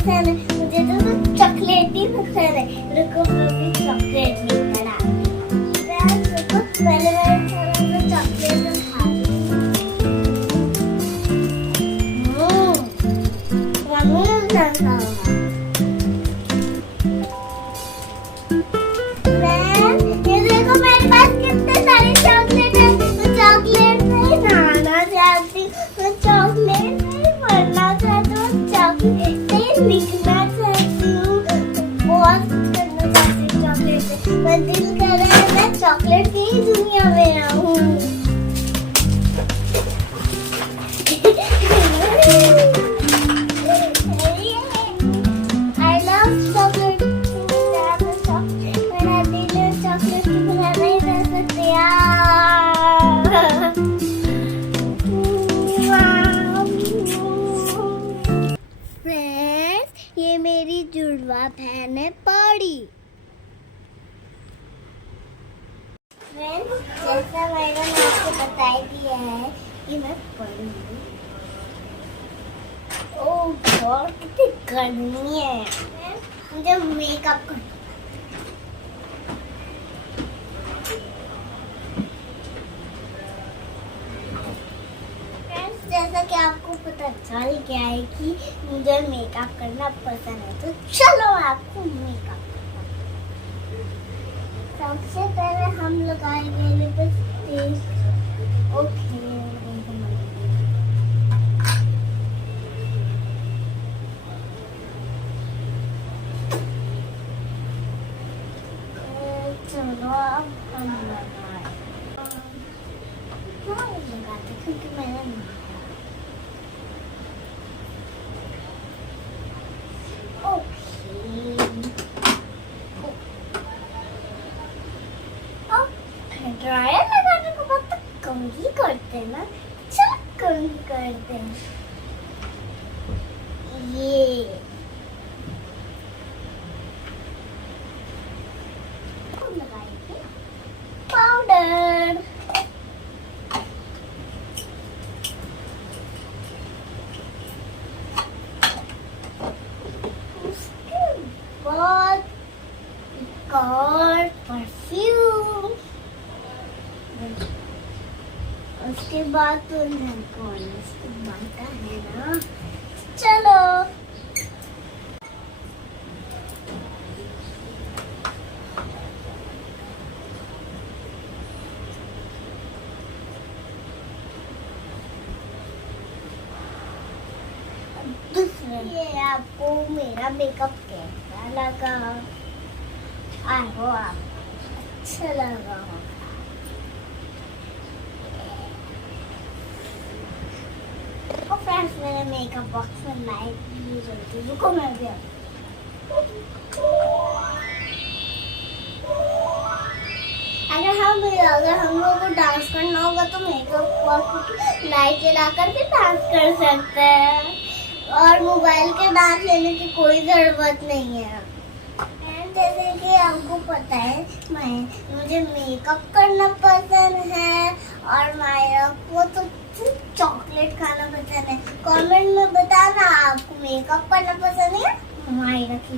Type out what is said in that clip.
पसंद है, मुझे तो चॉकलेट ही पसंद है। रुको मैं भी चॉकलेट लेकर आती हूँ। रुको पहले मैं थोड़ा सा चॉकलेट खा लिखना चाहती हूँ, बहुत करना चाहती हूँ चॉकलेट से। मैं दिल कर रहा है मैं चॉकलेट की ही दुनिया में रहूँ। I love chocolate. मेरा दिल चॉकलेट की बिना नहीं रह सकते यार। ये मेरी जुड़वा बहन है पौड़ी। फ्रेंड्स, जैसा मैंने आपको बता दिया है कि मैं पौड़ी हूँ। ओह गॉड, कितनी गर्मी है। मुझे मेकअप करना। जैसा कि आपको पता चल गया है कि मुझे मेकअप करना पसंद है, तो चलो आपको मेकअप करना। सबसे पहले हम लगाएंगे लिपस्टिक। ओके, चलो अब हम लगाए। लगाते क्योंकि मैंने ड्रायर लगाने को बहुत कम ही करते हैं ना, चलो कम ही करते हैं। ये लगाएंगे पाउडर। उसके बाद परफ्यूम। उसके बाद तो बनता है ना। चलो ये आपको मेरा मेकअप कैसा लगा? आई होप आपको अच्छा लगा होगा। फ्रेंड्स, मेरे मेकअप बॉक्स में लाइट यूज होती है। रुको मैं भी अगर हम लोगों को डांस करना होगा तो मेकअप बॉक्स लाइट जलाकर भी डांस कर सकते हैं, और मोबाइल के डांस लेने की कोई जरूरत नहीं है। जैसे कि आपको पता है मुझे मेकअप करना पसंद है, और मायरा को तो चॉकलेट खाना पसंद है। कमेंट में बताना आपको मेकअप करना पसंद है मायरा की।